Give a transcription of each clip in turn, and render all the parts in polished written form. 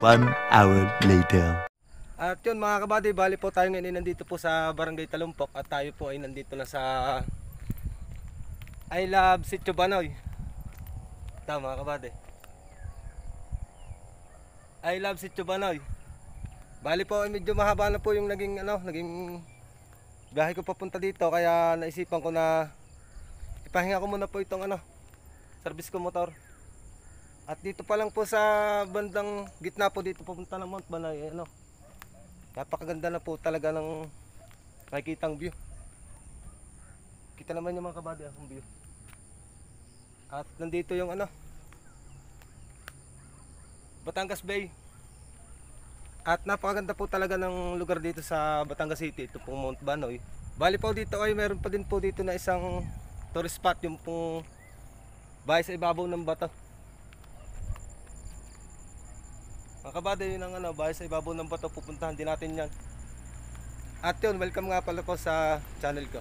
1 hour later. At yun mga kabady, bali po tayo ngayon ay nandito po sa Barangay Talumpok at tayo po ay nandito na sa I Love Sitio Banoy. Ito mga kabady, I Love Sitio Banoy. Bali po ay medyo mahaba na po yung naging biyahe ko papunta dito, kaya naisipan ko na ipahinga ko muna po itong service ko motor. At dito pa lang po sa bandang gitna po dito pupunta ng Mount Banoy, napakaganda na po talaga ng makikitang view. Kita naman yung mga kabady ang view. At nandito yung Batangas Bay. At napakaganda po talaga ng lugar dito sa Batangas City, ito pong Mount Banoy. Bali po dito ay meron pa din po dito na isang tourist spot, yung pong bahay sa ibabaw ng bato. Mga kabady, yun ang bahay sa ibabaw ng bato, pupuntahan din natin yan. At yun, welcome nga pala po sa channel ko.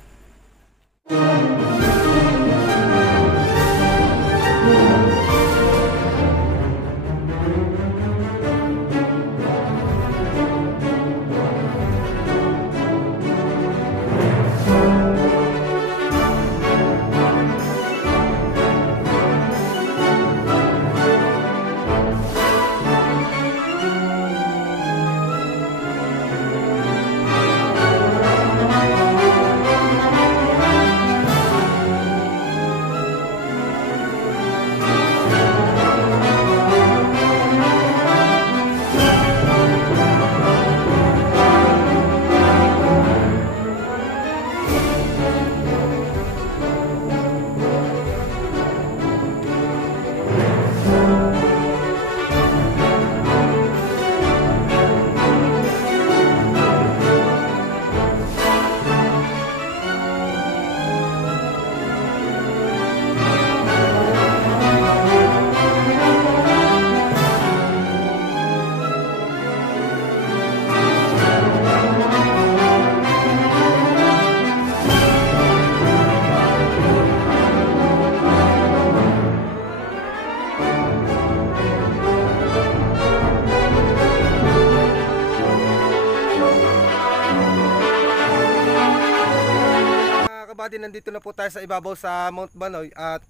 Nandito na po tayo sa ibabaw sa Mount Banoy at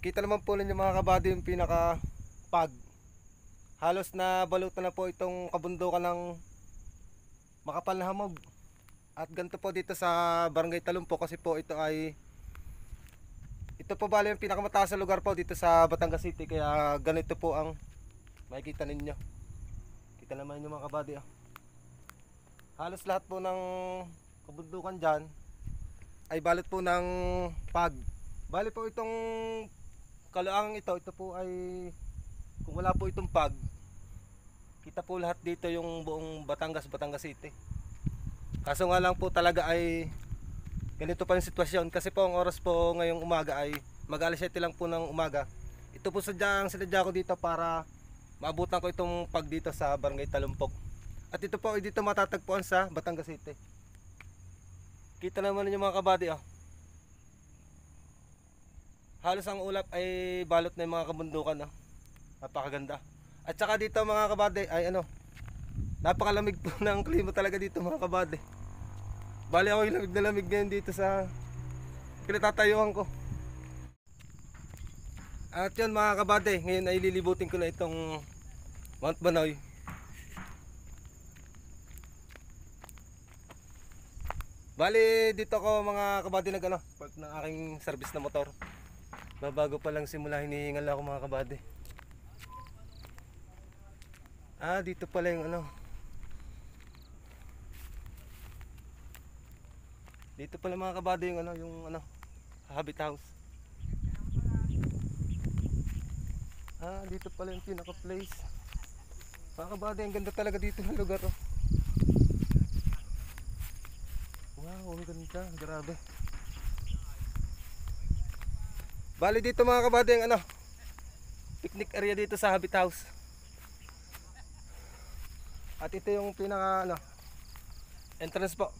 kita naman po ninyo mga kabady yung pinaka pag. Halos na balutan na po itong kabundukan ng makapal na hamog. At ganito po dito sa Barangay Talumpok, kasi po ito po bali yung pinakamataas na lugar po dito sa Batangas City, kaya ganito po ang makikita ninyo. Kita naman yung mga kabady. Halos lahat po ng kabundukan dyan ay balot po ng pag. Bali po itong kaluangang ito po ay, kung wala po itong pag, kita po lahat dito yung buong Batangas City. Kaso nga lang po talaga ay ganito pa yung sitwasyon, kasi po ang oras po ngayong umaga ay mag-alas 7 lang po ng umaga. Ito po sinadya ko dito para maabutan ko itong pag dito sa Barangay Talumpok. At ito po ay dito matatagpuan sa Batangas City. Kita naman ninyo mga kabady, halos ang ulap ay balot na yung mga kabundukan, napakaganda. At saka dito mga kabady ay napakalamig po ng klima talaga dito mga kabady. Bali ako yung lamig na lamig ngayon dito sa kinatatayuan ko. At yun mga kabady, ngayon ay lilibutin ko na itong Mount Banoy. Bali, dito ako mga kabady nag park ng aking service na motor. Babago pa lang simula, hinihingal ako mga kabady. Dito pala yung Dito pala mga kabady yung habit house. Dito pala yung pinaka place. Mga kabady, ang ganda talaga dito ng lugar oh. Wow, ang ganda, grabe. Bali dito mga kabady yung picnic area dito sa habit house. At ito yung pinaka entrance po.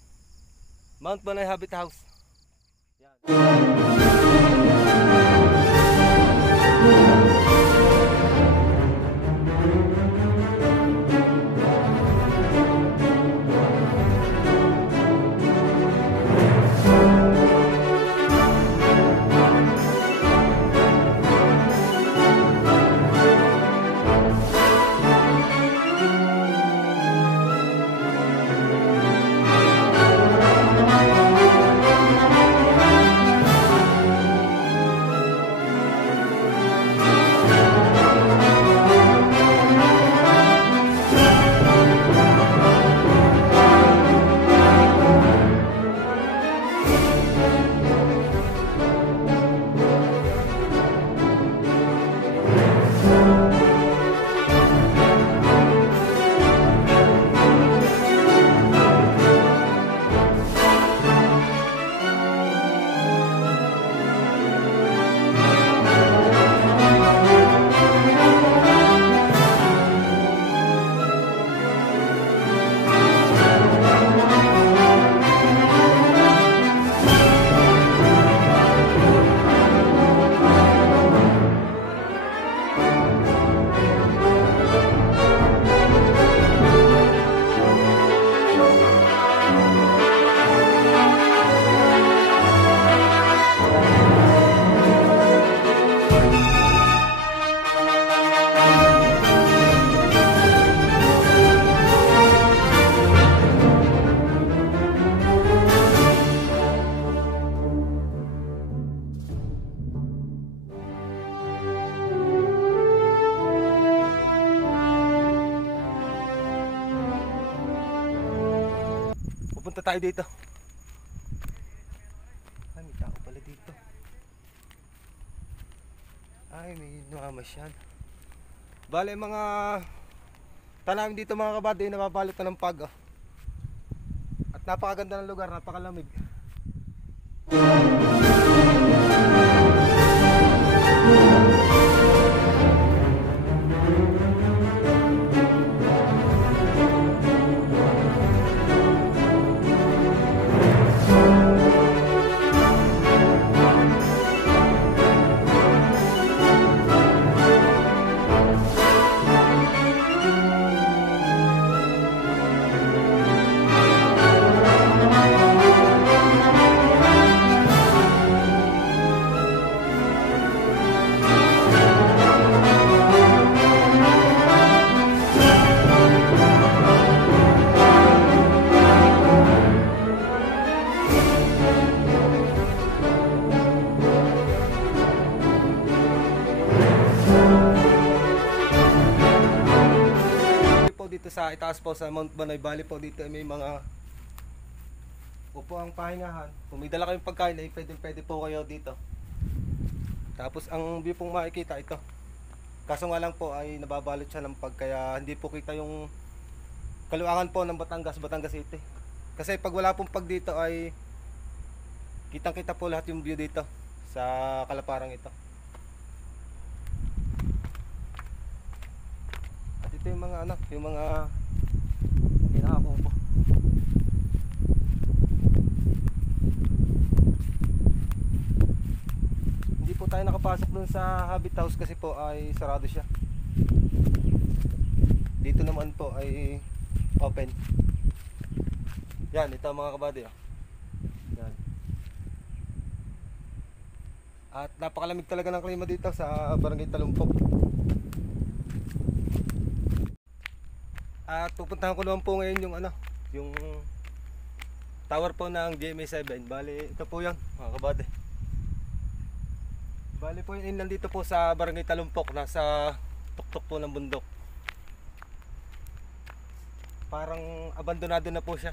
Mount Banay Habit House. Yan. Pupunta tayo dito. May tao pala dito. May namamasyal. Bale mga tanawin dito mga kabady, nababalot na ng pag oh. At napakaganda ng lugar, napakalamig. Dito sa itaas po sa Mount Banay Valley po, dito may mga upuang pahingahan. Kung may dala kayong pagkain ay pwede po kayo dito. Tapos ang view pong makikita ito. Kaso nga lang po ay nababalot siya ng pag, kaya hindi po kita yung kaluangan po ng Batangas City. Kasi pag wala pong pag dito ay kitang kita po lahat yung view dito sa kalaparang ito. Ito yung mga yung mga pinakakubo. Hindi po tayo nakapasok dun sa habit house kasi po ay sarado siya. Dito naman po ay open. Yan, ito mga kabady oh. Yan. At napakalamig talaga ng klima dito sa Barangay Talumpok. At pupuntahan ko naman po ngayon yung tower po ng GMA7. Bali, ito po yan mga kabady. Bali po yun nandito po sa Barangay Talumpok, nasa tuktok po ng bundok. Parang abandonado na po siya.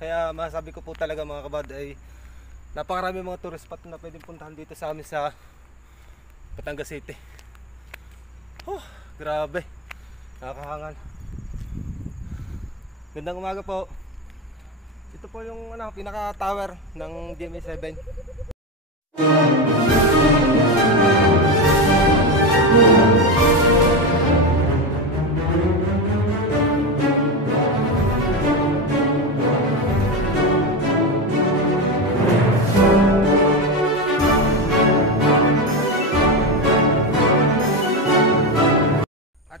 Kaya masabi ko po talaga mga kabady ay napakarami mga tourist spot na pwedeng puntahan dito sa amin sa Batangas City. Grabe, nakakahangal. Gandang umaga po. Ito po yung pinaka tower ng GMA7.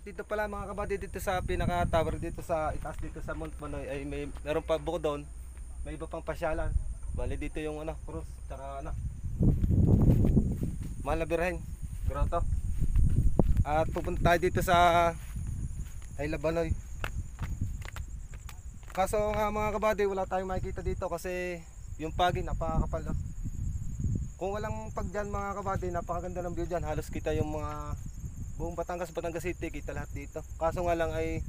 Dito pala mga kabady, dito sa pinaka tower dito sa itaas dito sa Mount Manoy ay meron pa bukod doon, may iba pang pasyalan. Bali dito yung cross tsaka Mahal na Birhen grotto. At pupunta tayo dito sa Isla Banoy. Kaso nga mga kabady, wala tayong makikita dito kasi yung pagi napakakapal. Kung walang pag dyan mga kabady, napakaganda ng view dyan. Halos kita yung mga buong Batangas City, kita lahat dito. Kaso nga lang ay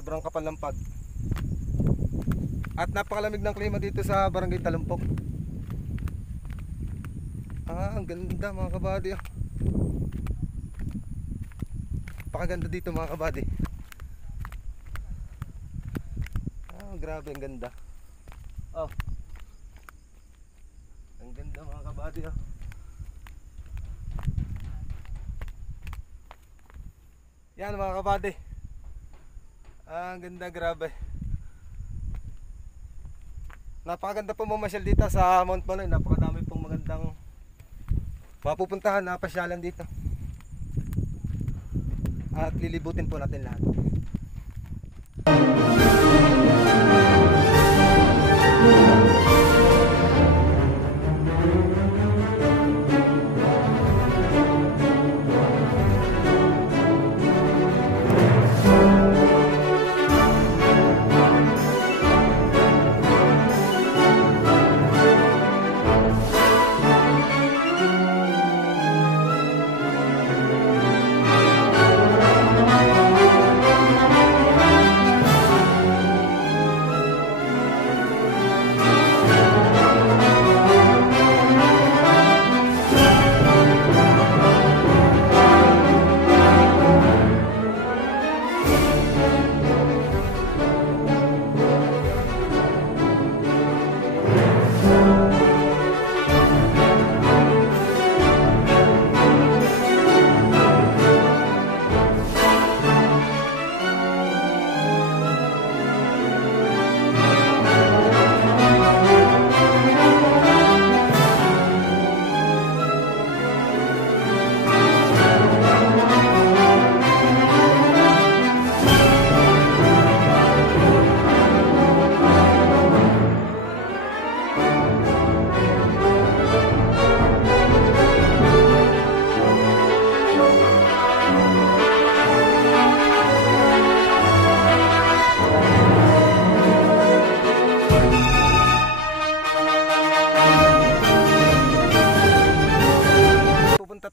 sobrang kapal ng pag. At napakalamig ng klima dito sa Barangay Talumpok. Ang ganda mga kabady. Napakaganda dito mga kabady. Grabe ang ganda. Ang ganda mga kabady. Yan mga kabady. Ang ganda, grabe. Napakaganda po mamasyal dito sa Mount Manoy. Napakadami pong magandang mapupuntahan na pasyalan dito. At lilibutin po natin lahat.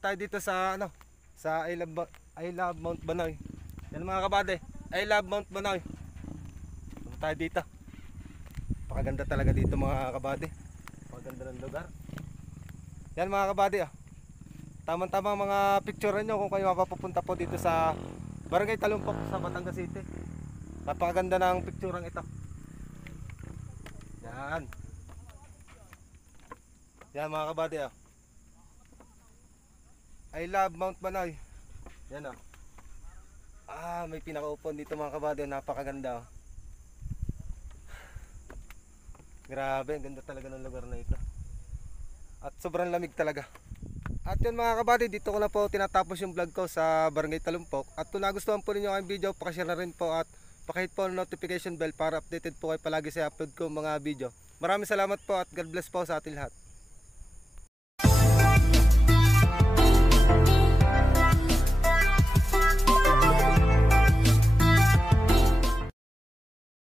Tayo dito sa sa I love Mount Banoy. Yan mga kabady, I love Mount Banoy. Punta tayo dito. Pakaganda talaga dito mga kabady. Pakaganda ng lugar. Yan mga kabady. Tama-tama mga picture nyo kung kayo mapapunta po dito sa Barangay Talumpok sa Batangas City. Napakaganda ng picturang ito. Yan. Yan mga kabady. I love Mount Manoy. Yan may pinakaupuan dito mga kabady. Napakaganda. Grabe, ang ganda talaga ng lugar na ito. At sobrang lamig talaga. At yun mga kabady, dito ko na po tinatapos yung vlog ko sa Barangay Talumpok. At kung nagustuhan po ninyo ang video, pakishare na rin po at pakihit po ang notification bell para updated po kayo palagi sa upload ko mga video. Maraming salamat po at God bless po sa ating lahat.